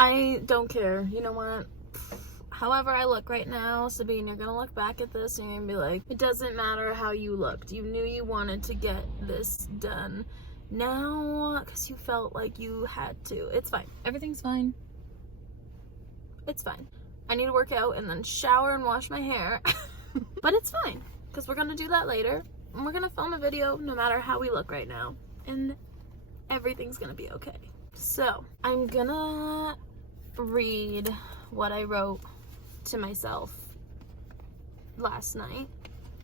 I don't care. You know what? However I look right now, Sabine, you're gonna look back at this and you're gonna be like, it doesn't matter how you looked. You knew you wanted to get this done now because you felt like you had to. It's fine. Everything's fine. It's fine. I need to work out and then shower and wash my hair. But it's fine because we're gonna do that later. And we're gonna film a video no matter how we look right now. And everything's gonna be okay. So, I'm gonna read what I wrote to myself last night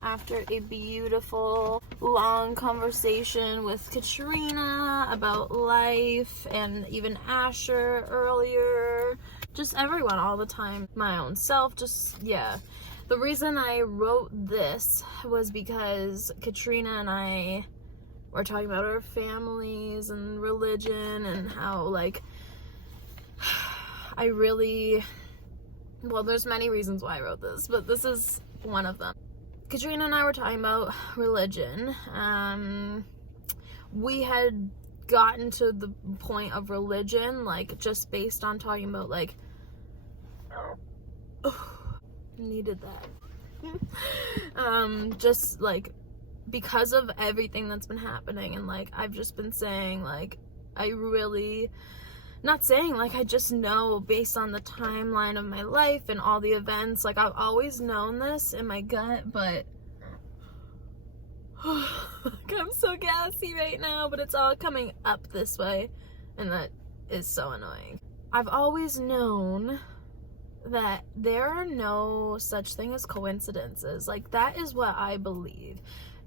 after a beautiful long conversation with Katrina about life, and even Asher earlier, just everyone all the time, my own self, just yeah. The reason I wrote this was because Katrina and I were talking about our families and religion and how, like, I really, well, there's many reasons why I wrote this, but this is one of them. Katrina and I were talking about religion. We had gotten to the point of religion, like, just based on talking about, like, needed that. Just, like, because of everything that's been happening, and, like, I've just been saying, like, I really, not saying, like, I just know based on the timeline of my life and all the events, like, I've always known this in my gut, but I'm so gassy right now, but it's all coming up this way, and that is so annoying. I've always known that there are no such thing as coincidences. Like, that is what I believe.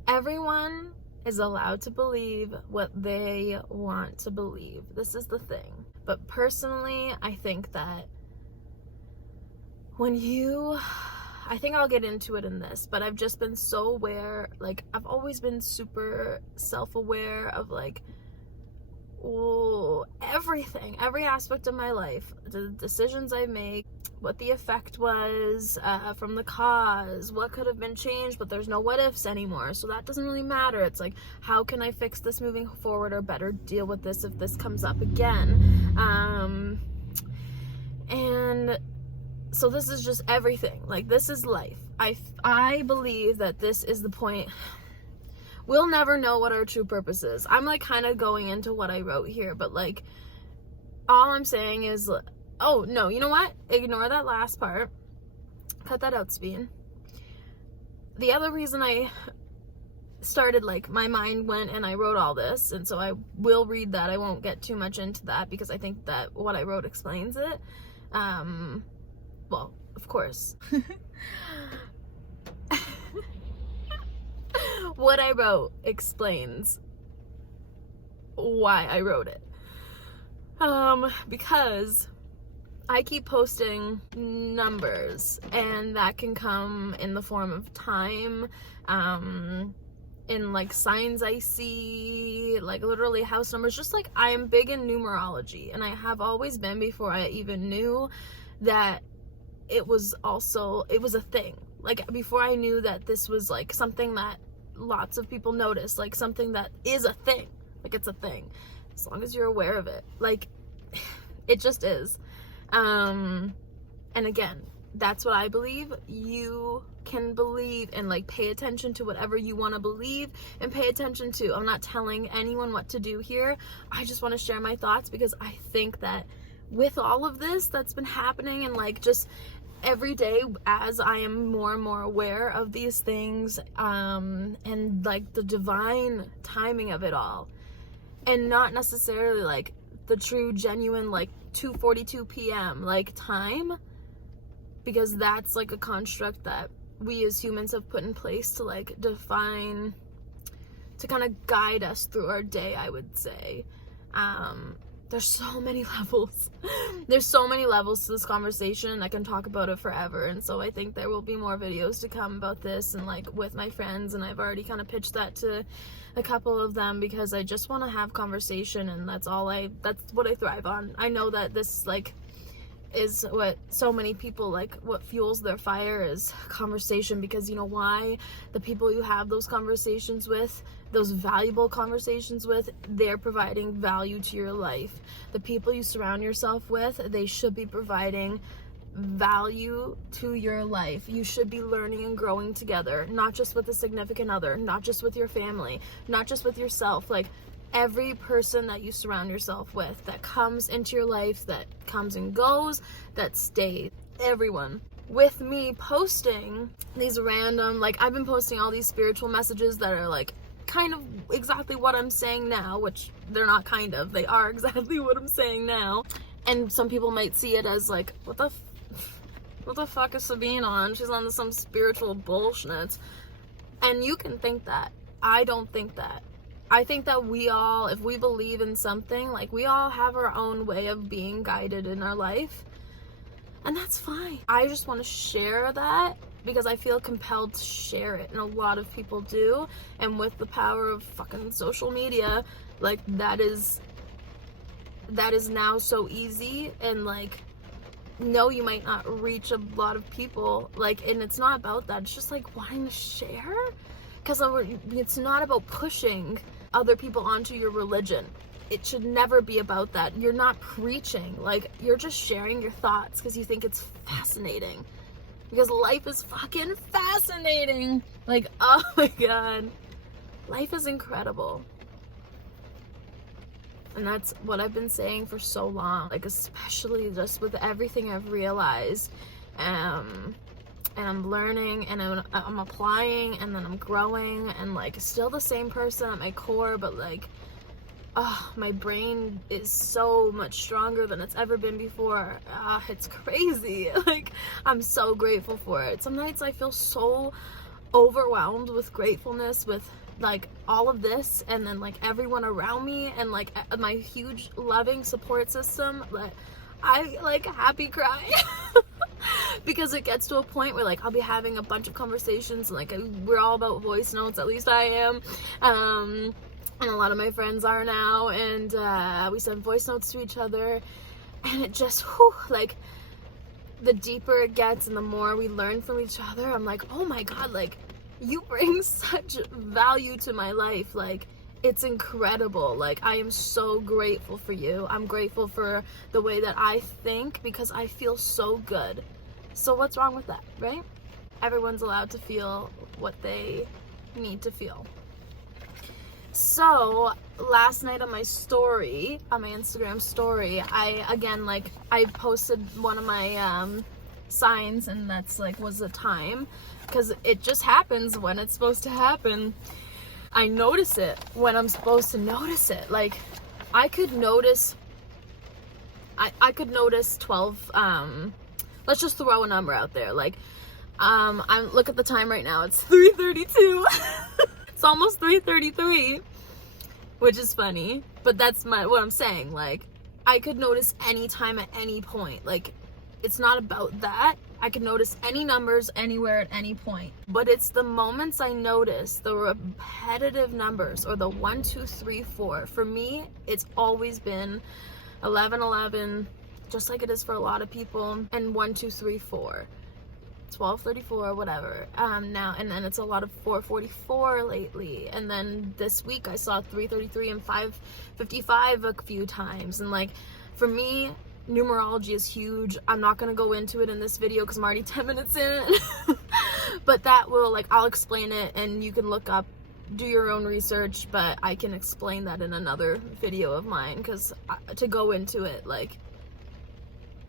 Everyone is allowed to believe what they want to believe. This is the thing. But personally, I think that when you, I think I'll get into it in this, but I've just been so aware, like, I've always been super self-aware of, like, everything, every aspect of my life, the decisions I make, what the effect was from the cause, what could have been changed, but there's no what ifs anymore, so that doesn't really matter. It's like, how can I fix this moving forward or better deal with this if this comes up again? And so this is just everything. Like, this is life. I believe that this is the point. We'll never know what our true purpose is. I'm, like, kind of going into what I wrote here, but, like, all I'm saying is, oh, no, you know what? Ignore that last part. Cut that out, Sabine. The other reason I started, like, my mind went and I wrote all this, and so I will read that. I won't get too much into that because I think that what I wrote explains it. Well, of course. What I wrote explains why I wrote it. Because I keep posting numbers, and that can come in the form of time, in, like, signs I see, like, literally house numbers. Just, like, I am big in numerology, and I have always been before I even knew that it was a thing. Like, before I knew that this was, like, something that lots of people notice, like, something that is a thing. Like, it's a thing. As long as you're aware of it. Like, it just is. And again, that's what I believe. You can believe and, like, pay attention to whatever you want to believe and pay attention to. I'm not telling anyone what to do here. I just want to share my thoughts because I think that with all of this that's been happening, and, like, just every day as I am more and more aware of these things, and, like, the divine timing of it all, and not necessarily, like, the true genuine, like, 2:42 p.m. like time, because that's, like, a construct that we as humans have put in place to, like, define, to kind of guide us through our day, I would say. There's so many levels. There's so many levels to this conversation, and I can talk about it forever. And so I think there will be more videos to come about this, and, like, with my friends, and I've already kind of pitched that to a couple of them because I just want to have conversation, and that's what I thrive on. I know that this, like, is what so many people, like, what fuels their fire is conversation. Because you know why? The people you have those conversations with, those valuable conversations with, they're providing value to your life. The people you surround yourself with, they should be providing value to your life. You should be learning and growing together, not just with a significant other, not just with your family, not just with yourself. Like, every person that you surround yourself with, that comes into your life, that comes and goes, that stays, everyone. With me posting these random, like, I've been posting all these spiritual messages that are like kind of exactly what I'm saying now, which they're not kind of, they are exactly what I'm saying now. And some people might see it as like, what the fuck is Sabine on? She's on some spiritual bullshit. And you can think that. I don't think that. I think that we all, if we believe in something, like, we all have our own way of being guided in our life. And that's fine. I just want to share that because I feel compelled to share it. And a lot of people do. And with the power of fucking social media, like, that is now so easy. And like, no, you might not reach a lot of people, like, and it's not about that. It's just like wanting to share, because it's not about pushing other people onto your religion. It should never be about that. You're not preaching, like, you're just sharing your thoughts because you think it's fascinating, because life is fucking fascinating. Like, oh my god, life is incredible. And that's what I've been saying for so long, like, especially just with everything I've realized, and I'm learning, and I'm applying, and then I'm growing, and like, still the same person at my core, but like, oh, my brain is so much stronger than it's ever been before. It's crazy. Like, I'm so grateful for it. Some nights I feel so overwhelmed with gratefulness, with like all of this, and then like everyone around me, and like my huge loving support system, that I like happy cry. Because it gets to a point where like I'll be having a bunch of conversations, and like we're all about voice notes, at least I am, and a lot of my friends are now, and we send voice notes to each other, and it just, whew, like, the deeper it gets and the more we learn from each other, I'm like, oh my god, like, you bring such value to my life. Like, it's incredible. Like, I am so grateful for you. I'm grateful for the way that I think, because I feel so good. So what's wrong with that, right? Everyone's allowed to feel what they need to feel. So last night on my story, on my Instagram story, I posted one of my signs, and that's like, was the time, because it just happens when it's supposed to happen. I notice it when I'm supposed to notice it. Like, I could notice 12, let's just throw a number out there. Like, look at the time right now, it's 3:32. It's almost 3:33, which is funny, but that's what I'm saying. Like, I could notice any time at any point. Like, it's not about that. I could notice any numbers anywhere at any point. But it's the moments I notice, the repetitive numbers, or the 1, 2, 3, 4. For me, it's always been 11, 11, just like it is for a lot of people, and 1, 2, 3, 4. 12:34, whatever. Now, and then it's a lot of 4:44 lately. And then this week I saw 3:33 and 5:55 a few times. And like, for me, numerology is huge. I'm not gonna go into it in this video because I'm already 10 minutes in. But that will, like, I'll explain it, and you can look up, do your own research, but I can explain that in another video of mine, because to go into it, like,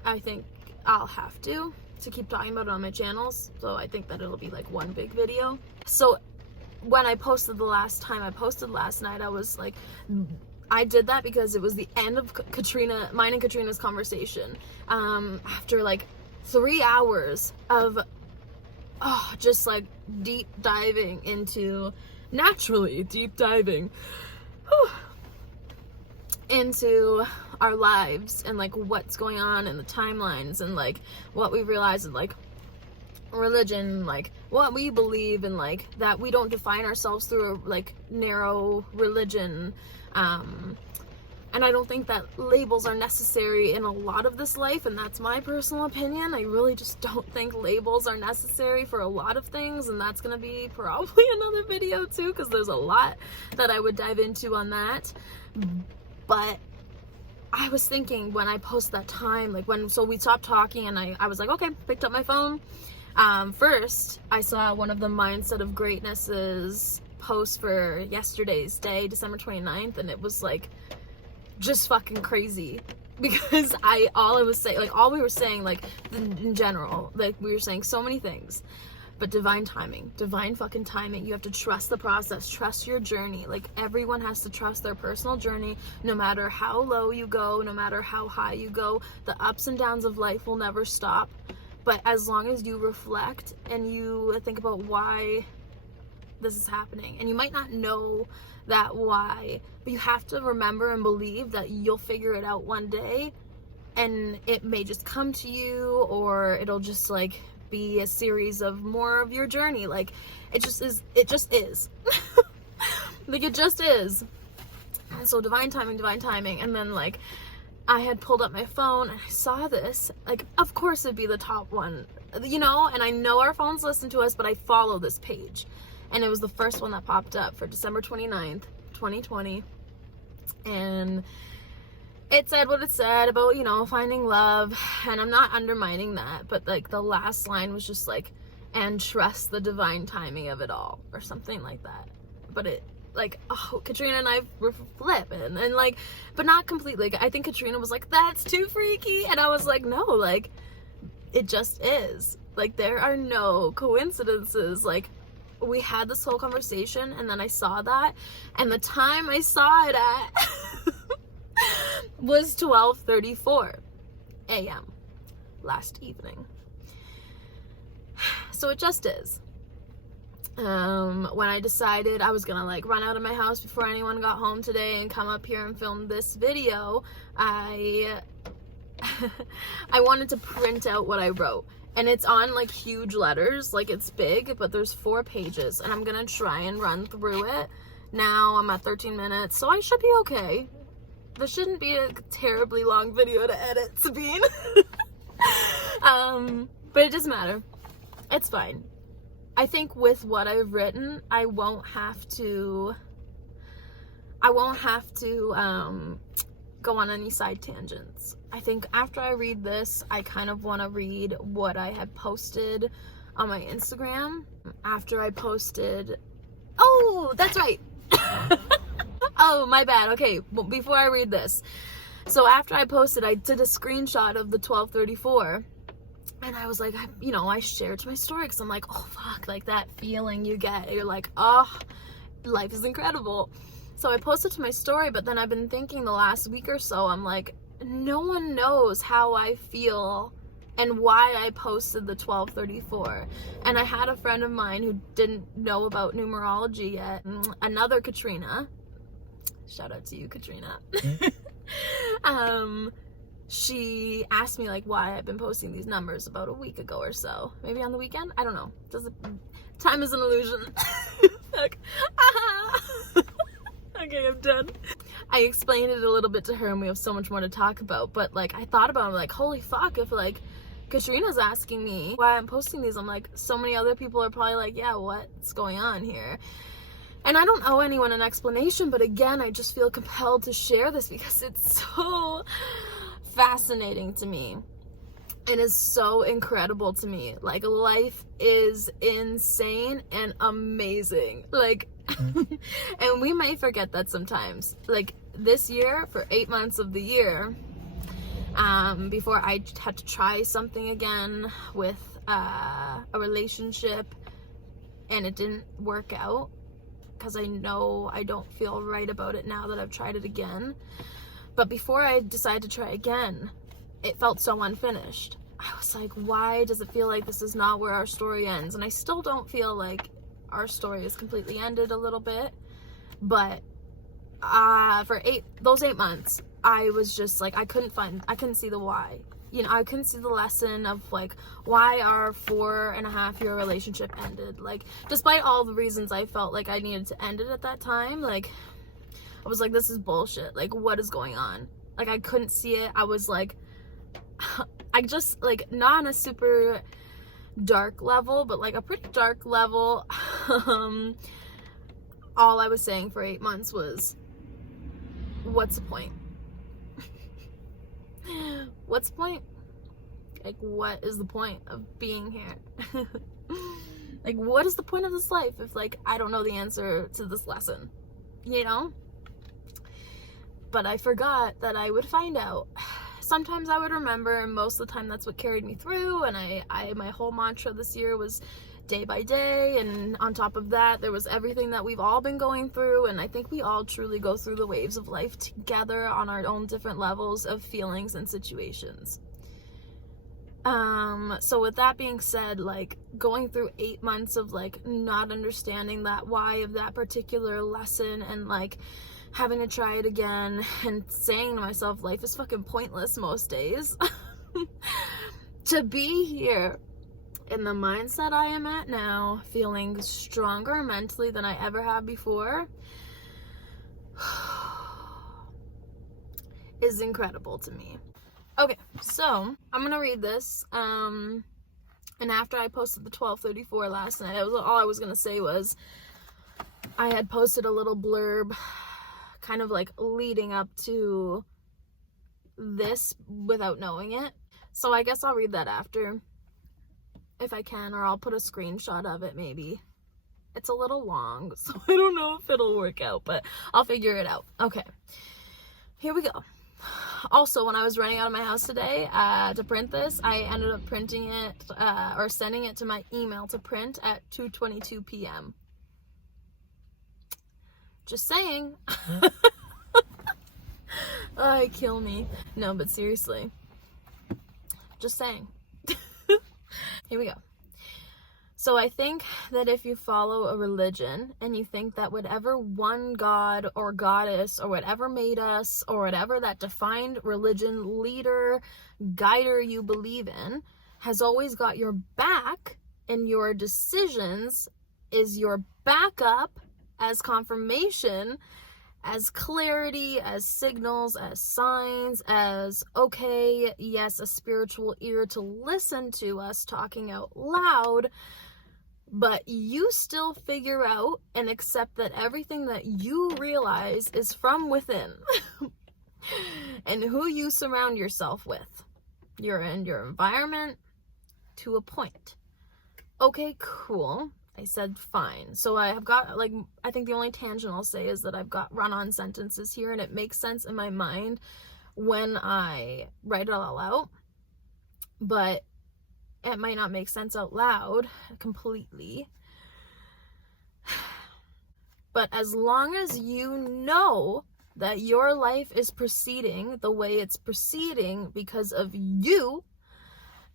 I think I'll have to keep talking about it on my channels. So I think that it'll be like one big video. So when I posted the last time, I posted last night, I was like, I did that because it was the end of mine and Katrina's conversation. After like 3 hours of just like deep diving into, naturally deep diving into our lives, and like what's going on in the timelines, and like what we realize, and like religion, like what we believe, and like that we don't define ourselves through a like narrow religion, And I don't think that labels are necessary in a lot of this life, and that's my personal opinion. I really just don't think labels are necessary for a lot of things, and that's gonna be probably another video too, because there's a lot that I would dive into on that. But I was thinking when I post that time, like so we stopped talking, and I was like, okay, picked up my phone. First, I saw one of the Mindset of Greatness's posts for yesterday's day, December 29th, and it was like, just fucking crazy, because all we were saying, like, in general, like, we were saying so many things, but divine fucking timing. You have to trust the process, trust your journey. Like, everyone has to trust their personal journey, no matter how low you go, no matter how high you go. The ups and downs of life will never stop, but as long as you reflect and you think about why this is happening, and you might not know that why, but you have to remember and believe that you'll figure it out one day, and it may just come to you, or it'll just like be a series of more of your journey. Like, it just is like, it just is. And so divine timing. And then, like, I had pulled up my phone and I saw this, like, of course it'd be the top one, you know, and I know our phones listen to us, but I follow this page. And it was the first one that popped up for December 29th, 2020. And it said what it said about, you know, finding love. And I'm not undermining that, but like the last line was just like, and trust the divine timing of it all, or something like that. But it, like, oh, Katrina and I were flipping, and like, but not completely. Like, I think Katrina was like, that's too freaky. And I was like, no, like, it just is. Like, there are no coincidences. Like, we had this whole conversation, and then I saw that, and the time I saw it at was 12:34 a.m. last evening. So it just is. When I decided I was gonna like run out of my house before anyone got home today and come up here and film this video, I wanted to print out what I wrote. And it's on like huge letters, like it's big, but there's 4 pages, and I'm gonna try and run through it. Now I'm at 13 minutes, so I should be okay. This shouldn't be a terribly long video to edit, Sabine. But it doesn't matter. It's fine. I think with what I've written, I won't have to go on any side tangents. I think after I read this, I kind of want to read what I had posted on my Instagram. After I posted, oh, that's right. Oh, my bad. Okay, well, before I read this. So after I posted, I did a screenshot of the 12:34, and I was like, you know, I shared to my story, because I'm like, oh, fuck, like that feeling you get. You're like, oh, life is incredible. So I posted to my story, but then I've been thinking the last week or so, I'm like, no one knows how I feel and why I posted the 12:34. And I had a friend of mine who didn't know about numerology yet, another Katrina, shout out to you, Katrina. She asked me like why I've been posting these numbers about a week ago or so, maybe on the weekend, I don't know, time is an illusion. Like, okay, I'm done. I explained it a little bit to her, and we have so much more to talk about, but like I thought about it, like, holy fuck, if like Katrina's asking me why I'm posting these, I'm like, so many other people are probably like, yeah, what's going on here? And I don't owe anyone an explanation, but again, I just feel compelled to share this because it's so fascinating to me. It is so incredible to me. Like, life is insane and amazing. Like, and we might forget that sometimes. Like, this year, for 8 months of the year, before I had to try something again with a relationship, and it didn't work out, because I know I don't feel right about it now that I've tried it again. But before I decided to try again, it felt so unfinished. I was like, why does it feel like this is not where our story ends? And I still don't feel like our story is completely ended a little bit. But for those 8 months, I was just like, I couldn't see the why. You know, I couldn't see the lesson of like why our 4.5-year relationship ended. Like, despite all the reasons I felt like I needed to end it at that time, like, I was like, this is bullshit. Like, what is going on? Like, I couldn't see it. I was like, I just, like, not on a super dark level, but like a pretty dark level. All I was saying for 8 months was, what's the point? What's the point? Like, what is the point of being here? Like, what is the point of this life if, like, I don't know the answer to this lesson, you know? But I forgot that I would find out. Sometimes I would remember, and most of the time that's what carried me through. And my whole mantra this year was day by day, and on top of that, there was everything that we've all been going through. And I think we all truly go through the waves of life together on our own different levels of feelings and situations. So with that being said, like, going through 8 months of, like, not understanding that why of that particular lesson, and, like, having to try it again, and saying to myself, life is fucking pointless most days. To be here in the mindset I am at now, feeling stronger mentally than I ever have before, is incredible to me. Okay, so I'm gonna read this, and after I posted the 12:34 last night, all I was gonna say was, I had posted a little blurb kind of like leading up to this without knowing it, so I guess I'll read that after, if I can, or I'll put a screenshot of it maybe. It's a little long, so I don't know if it'll work out, but I'll figure it out. Okay, here we go. Also, when I was running out of my house today to print this, I ended up printing it, or sending it to my email to print at 2:22 p.m. Just saying. Oh, kill me. No, but seriously. Just saying. Here we go. So I think that if you follow a religion and you think that whatever one god or goddess or whatever made us or whatever that defined religion, leader, guider you believe in has always got your back, and your decisions is your backup as confirmation, as clarity, as signals, as signs, as, okay, yes, a spiritual ear to listen to us talking out loud, but you still figure out and accept that everything that you realize is from within. And who you surround yourself with. You're in your environment to a point. Okay, cool. I said fine. So I have got, like, I think the only tangent I'll say is that I've got run-on sentences here, and it makes sense in my mind when I write it all out, but it might not make sense out loud completely. But as long as you know that your life is proceeding the way it's proceeding because of you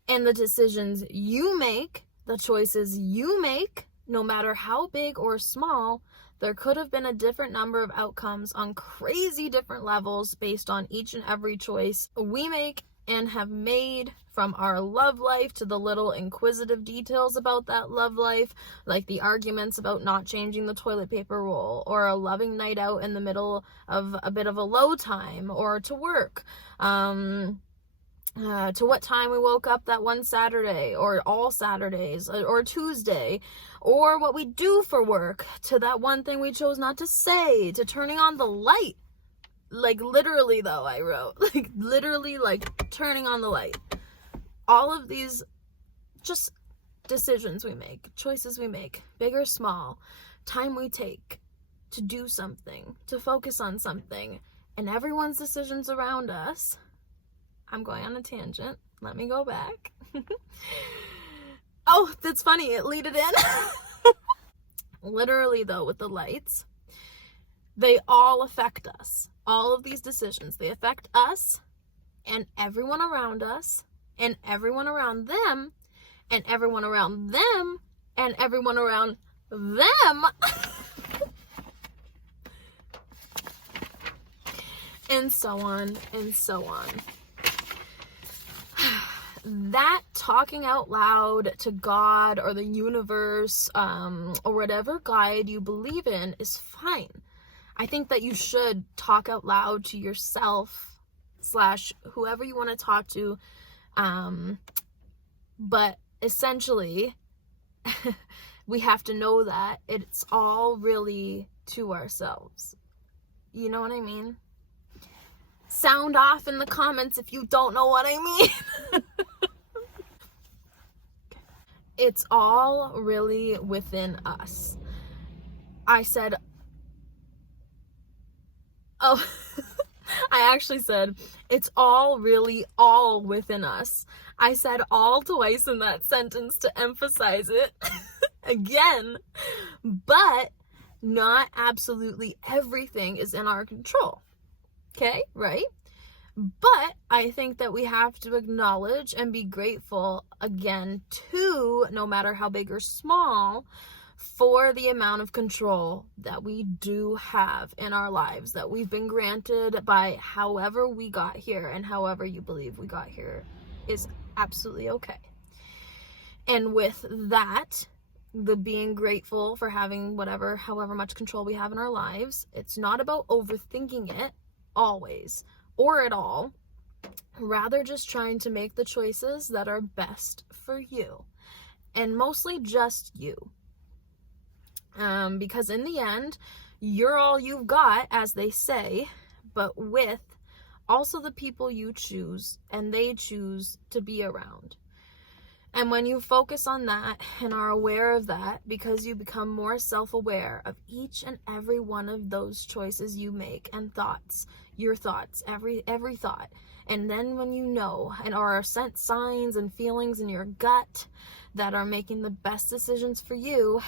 and the decisions you make, the choices you make, no matter how big or small, there could have been a different number of outcomes on crazy different levels based on each and every choice we make and have made, from our love life to the little inquisitive details about that love life, like the arguments about not changing the toilet paper roll, or a loving night out in the middle of a bit of a low time, or to work, to what time we woke up that one Saturday, or all Saturdays, or Tuesday, or what we do for work, to that one thing we chose not to say, to turning on the light. Like, literally, though, I wrote, like, literally, like, turning on the light. All of these just decisions we make, choices we make, big or small, time we take to do something, to focus on something, and everyone's decisions around us. I'm going on a tangent. Let me go back. Oh, that's funny. It leaded in. Literally, though, with the lights, they all affect us. All of these decisions, they affect us and everyone around us and everyone around them and everyone around them and everyone around them. And so on and so on. That talking out loud to God or the universe, or whatever guide you believe in, is fine. I think that you should talk out loud to yourself / whoever you want to talk to. But essentially, we have to know that it's all really to ourselves. You know what I mean? Sound off in the comments if you don't know what I mean. It's all really within us. I said, oh, I actually said, it's all really all within us. I said all twice in that sentence to emphasize it again, but not absolutely everything is in our control. Okay, right? But I think that we have to acknowledge and be grateful again to, no matter how big or small, for the amount of control that we do have in our lives, that we've been granted by however we got here, and however you believe we got here is absolutely okay. And with that, the being grateful for having however much control we have in our lives, it's not about overthinking it always or at all, rather just trying to make the choices that are best for you, and mostly just you. Because in the end, you're all you've got, as they say, but with also the people you choose and they choose to be around. And when you focus on that and are aware of that, because you become more self-aware of each and every one of those choices you make and thoughts, your thoughts, every thought. And then when you know and are sent signs and feelings in your gut that are making the best decisions for you,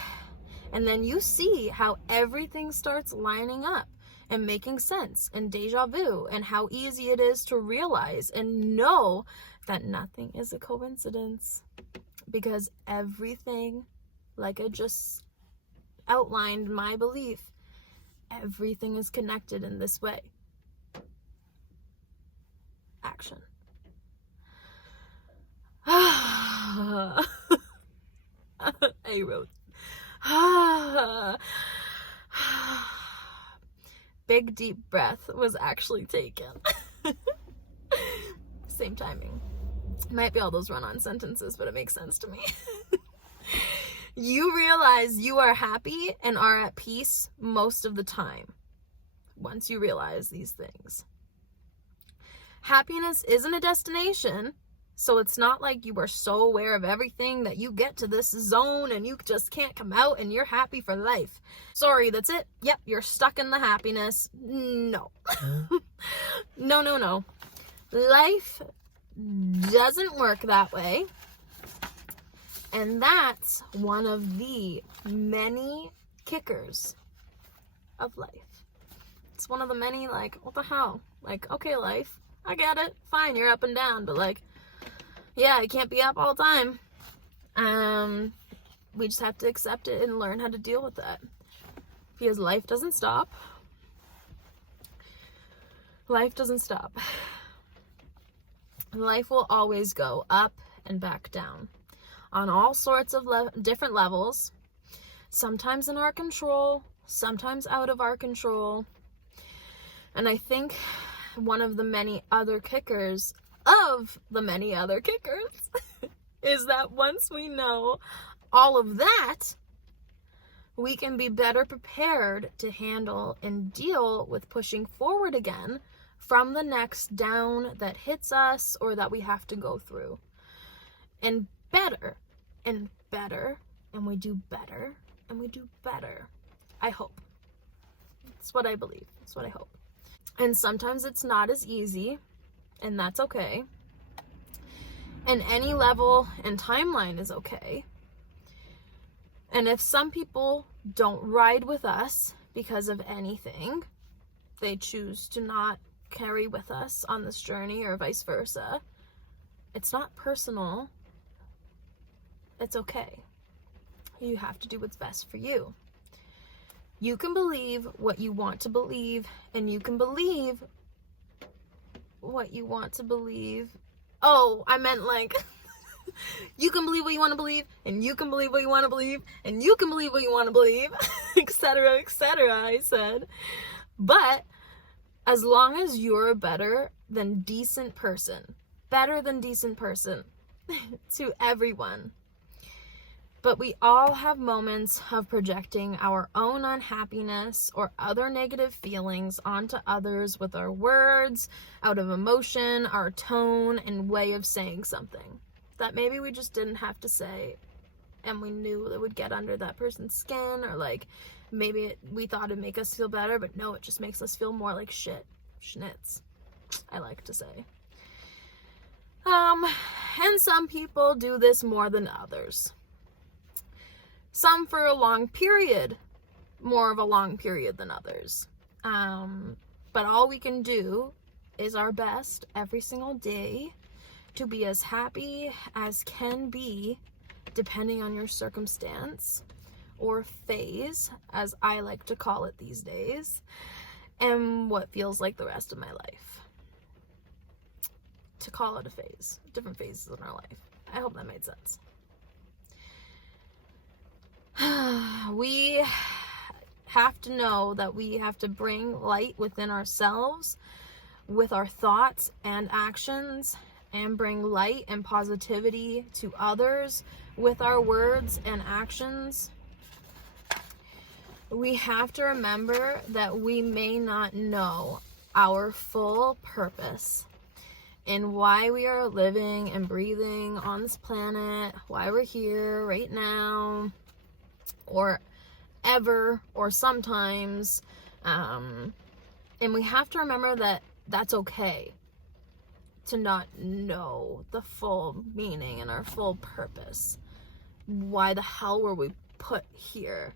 and then you see how everything starts lining up and making sense and deja vu, and how easy it is to realize and know that nothing is a coincidence, because everything, like I just outlined my belief, everything is connected in this way. Action. I wrote. Big deep breath was actually taken. Same timing. Might be all those run-on sentences, but it makes sense to me. You realize you are happy and are at peace most of the time once you realize these things. Happiness isn't a destination, so it's not like you are so aware of everything that you get to this zone and you just can't come out and you're happy for life. Sorry, that's it. Yep, you're stuck in the happiness. No. No. Life doesn't work that way. And that's one of the many kickers of life. It's one of the many, like, what the hell? Like, okay, life, I get it. Fine, you're up and down, but like, yeah, I can't be up all the time. We just have to accept it and learn how to deal with that. Because life doesn't stop. Life doesn't stop. Life will always go up and back down on all sorts of different levels, sometimes in our control, sometimes out of our control. And I think one of the many other kickers of the many other kickers is that once we know all of that, we can be better prepared to handle and deal with pushing forward again from the next down that hits us or that we have to go through. And better and better, and we do better and we do better. I hope. That's what I believe. That's what I hope. And sometimes it's not as easy, and that's okay. And any level and timeline is okay. And if some people don't ride with us because of anything, they choose to not carry with us on this journey or vice versa, it's not personal. It's okay. You have to do what's best for you. You can believe what you want to believe, and you can believe what you want to believe. Oh, I meant like, you can believe what you want to believe, and you can believe what you want to believe, and you can believe what you want to believe, etc., etc., I said. But as long as you're a better than decent person to everyone. But we all have moments of projecting our own unhappiness or other negative feelings onto others with our words, out of emotion, our tone, and way of saying something that maybe we just didn't have to say, and we knew it would get under that person's skin, or like maybe we thought it'd make us feel better, but no, it just makes us feel more like shit. Schnitz, I like to say. And some people do this more than others. Some for a long period, more of a long period than others. But all we can do is our best every single day to be as happy as can be, depending on your circumstance or phase, as I like to call it these days, and what feels like the rest of my life. To call it a phase, different phases in our life. I hope that made sense. We have to know that we have to bring light within ourselves with our thoughts and actions, and bring light and positivity to others with our words and actions. We have to remember that we may not know our full purpose and why we are living and breathing on this planet, why we're here right now, or ever, or sometimes. And we have to remember that that's okay to not know the full meaning and our full purpose. Why the hell were we put here?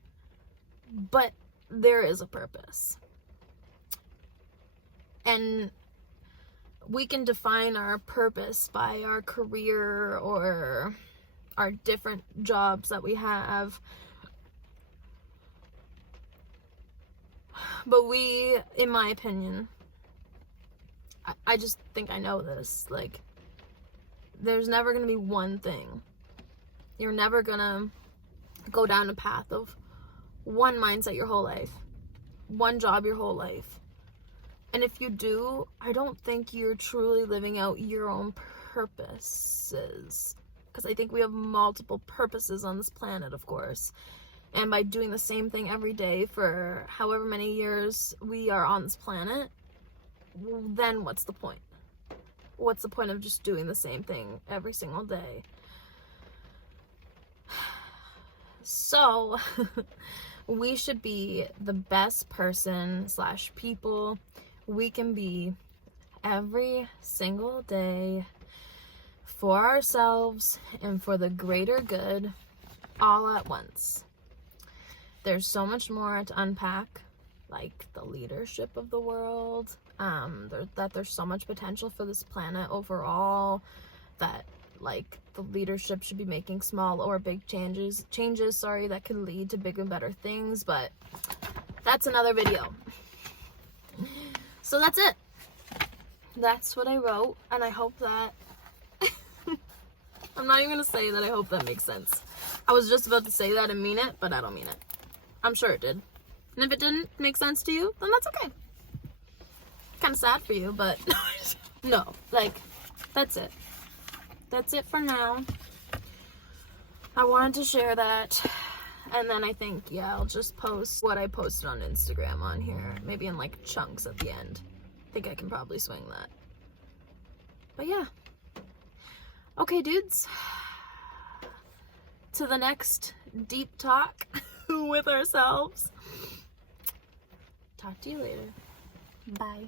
But there is a purpose. And we can define our purpose by our career or our different jobs that we have. But we, in my opinion, I just think I know this, like, there's never going to be one thing. You're never going to go down a path of one mindset your whole life, one job your whole life. And if you do, I don't think you're truly living out your own purposes. Because I think we have multiple purposes on this planet, of course. And by doing the same thing every day for however many years we are on this planet, then what's the point? What's the point of just doing the same thing every single day? So, we should be the best person / people we can be every single day for ourselves and for the greater good all at once. There's so much more to unpack, like the leadership of the world, that there's so much potential for this planet overall, that like the leadership should be making small or big changes that could lead to bigger and better things, but that's another video. So that's it. That's what I wrote, and I hope that I'm not even gonna say that I hope that makes sense. I was just about to say that and mean it, but I don't mean it. I'm sure it did. And if it didn't make sense to you, then that's okay. Kind of sad for you, but no, like, that's it. That's it for now. I wanted to share that. And then I think, yeah, I'll just post what I posted on Instagram on here. Maybe in like chunks at the end. I think I can probably swing that. But yeah. Okay, dudes. To the next deep talk with ourselves. Talk to you later. Bye.